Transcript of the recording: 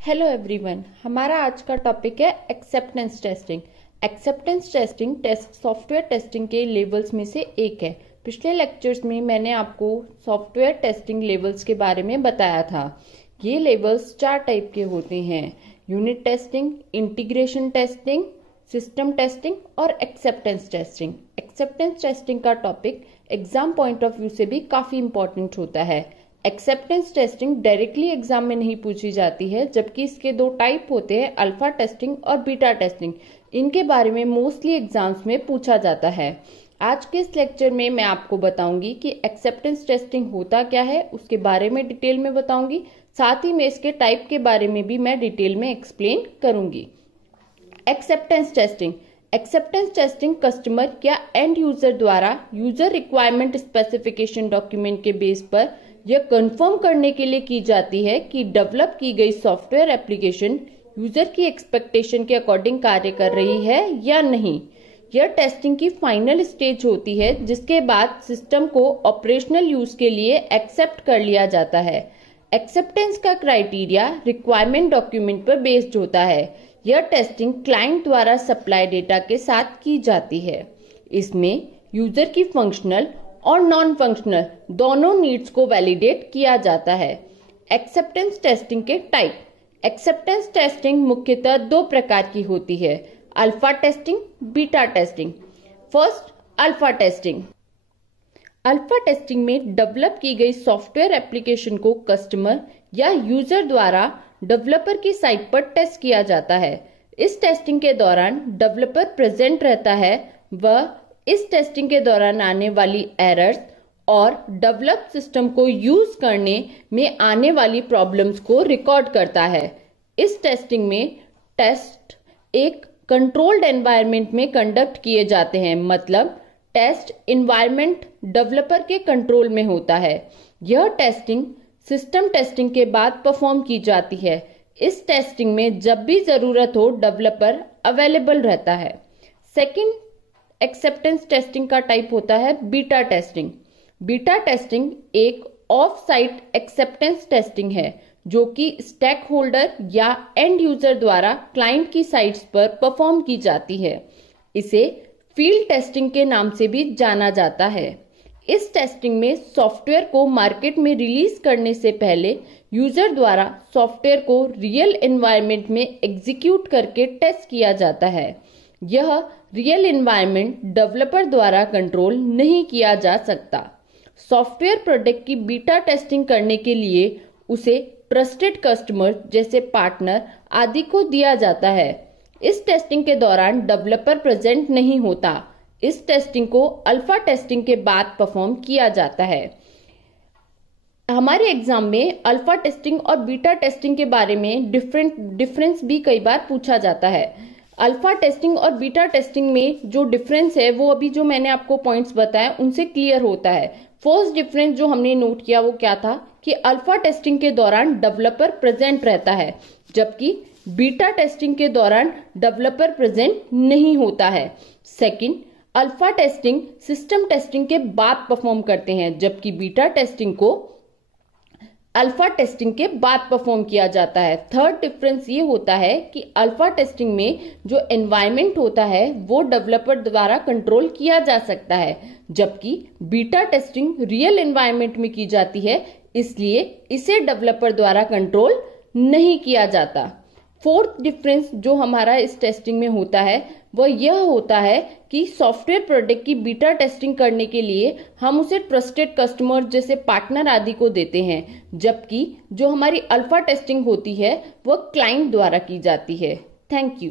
Hello everyone, हमारा आज का टॉपिक है acceptance testing. Acceptance testing software testing के लेवल्स में से एक है। पिछले लेक्चर्स में मैंने आपको सॉफ्टवेयर टेस्टिंग लेवल्स के बारे में बताया था। ये लेवल्स 4 टाइप के होते हैं: unit testing, integration testing, system testing और एक्सेप्टेंस टेस्टिंग। एक्सेप्टेंस टेस्टिंग का topic exam point of view से भी काफी इंपॉर्टेंट होता है। एक्सेप्टेंस टेस्टिंग डायरेक्टली एग्जाम में नहीं पूछी जाती है, जबकि इसके 2 टाइप होते हैं, अल्फा टेस्टिंग और बीटा टेस्टिंग। इनके बारे में मोस्टली एग्जाम्स में पूछा जाता है। आज के इस लेक्चर में मैं आपको बताऊंगी कि एक्सेप्टेंस टेस्टिंग होता क्या है, उसके बारे में डिटेल में बताऊंगी। साथ ही में इसके टाइप के बारे में भी मैं डिटेल में एक्सप्लेन करूंगी। एक्सेप्टेंस टेस्टिंग कस्टमर या एंड यूजर द्वारा यूजर रिक्वायरमेंट स्पेसिफिकेशन डॉक्यूमेंट के बेस पर यह कंफर्म करने के लिए की जाती है कि डेवलप की गई सॉफ्टवेयर एप्लीकेशन यूजर की एक्सपेक्टेशन के अकॉर्डिंग कार्य कर रही है या नहीं। यह टेस्टिंग की फाइनल स्टेज होती है, जिसके बाद सिस्टम को ऑपरेशनल यूज के लिए एक्सेप्ट कर लिया जाता है। एक्सेप्टेंस का क्राइटेरिया रिक्वायरमेंट डॉक्यूमेंट पर बेस्ड होता है। यह टेस्टिंग क्लाइंट द्वारा सप्लाई डेटा के साथ की जाती है। इसमें यूजर की फंक्शनल और नॉन फंक्शनल दोनों नीड्स को वैलिडेट किया जाता है। एक्सेप्टेंस टेस्टिंग के टाइप। एक्सेप्टेंस टेस्टिंग मुख्यतः 2 प्रकार की होती है: alpha testing, beta testing. First, alpha testing. Alpha testing में डेवलप की गई सॉफ्टवेयर एप्लीकेशन को कस्टमर या यूजर द्वारा डेवलपर की साइट पर टेस्ट किया जाता है। इस टेस्टिंग के दौरान डेवलपर प्रेजेंट रहता है। वह इस टेस्टिंग के दौरान आने वाली एरर्स और डेवलप सिस्टम को यूज करने में आने वाली प्रॉब्लम्स को रिकॉर्ड करता है। इस टेस्टिंग में टेस्ट एक कंट्रोल्ड एनवायरनमेंट में कंडक्ट किए जाते हैं, मतलब टेस्ट एनवायरनमेंट डेवलपर के कंट्रोल में होता है। यह टेस्टिंग सिस्टम टेस्टिंग के बाद परफॉर्म की जाती है। इस टेस्टिंग में जब भी जरूरत हो डेवलपर अवेलेबल रहता है। सेकंड एक्सेप्टेंस टेस्टिंग का टाइप होता है बीटा टेस्टिंग। बीटा टेस्टिंग एक ऑफ साइट एक्सेप्टेंस टेस्टिंग है, जो कि स्टेक होल्डर या एंड यूजर द्वारा क्लाइंट की साइट्स पर परफॉर्म की जाती है। इसे फील्ड टेस्टिंग के नाम से भी जाना जाता है। इस टेस्टिंग में सॉफ्टवेयर को मार्केट में रिलीज करने से पहले यूजर द्वारा सॉफ्टवेयर को रियल एनवायरनमेंट में एग्जीक्यूट करके टेस्ट किया जाता है। यह रियल एनवायरनमेंट डेवलपर द्वारा कंट्रोल नहीं किया जा सकता। सॉफ्टवेयर प्रोडक्ट की बीटा टेस्टिंग करने के लिए उसे ट्रस्टेड कस्टमर जैसे पार्टनर आदि को दिया जाता है। इस टेस्टिंग के दौरान डेवलपर प्रेजेंट नहीं होता। इस टेस्टिंग को अल्फा टेस्टिंग के बाद परफॉर्म किया जाता है। हमारे एग्जाम में अल्फा टेस्टिंग और बीटा टेस्टिंग के बारे में डिफरेंस भी कई बार पूछा जाता है। अल्फा टेस्टिंग और बीटा टेस्टिंग में जो डिफरेंस है वो अभी जो मैंने आपको पॉइंट्स बताए उनसे क्लियर होता है। फर्स्ट डिफरेंस जो हमने नोट किया वो क्या था कि अल्फा टेस्टिंग के दौरान डेवलपर प्रेजेंट रहता है, जबकि बीटा टेस्टिंग के दौरान डेवलपर प्रेजेंट नहीं होता है। Second, alpha testing system testing के बाद परफॉर्म करते हैं, जबकि बीटा टेस्टिंग को अल्फा टेस्टिंग के बाद परफॉर्म किया जाता है। थर्ड डिफरेंस ये होता है कि अल्फा टेस्टिंग में जो एनवायरनमेंट होता है वो डेवलपर द्वारा कंट्रोल किया जा सकता है, जबकि बीटा टेस्टिंग रियल एनवायरनमेंट में की जाती है, इसलिए इसे डेवलपर द्वारा कंट्रोल नहीं किया जाता। फोर्थ डिफरेंस जो हमारा इस टेस्टिंग में होता है वह यह होता है कि सॉफ्टवेयर प्रोडक्ट की बीटा टेस्टिंग करने के लिए हम उसे ट्रस्टेड कस्टमर जैसे पार्टनर आदि को देते हैं, जबकि जो हमारी अल्फा टेस्टिंग होती है वह क्लाइंट द्वारा की जाती है। Thank you.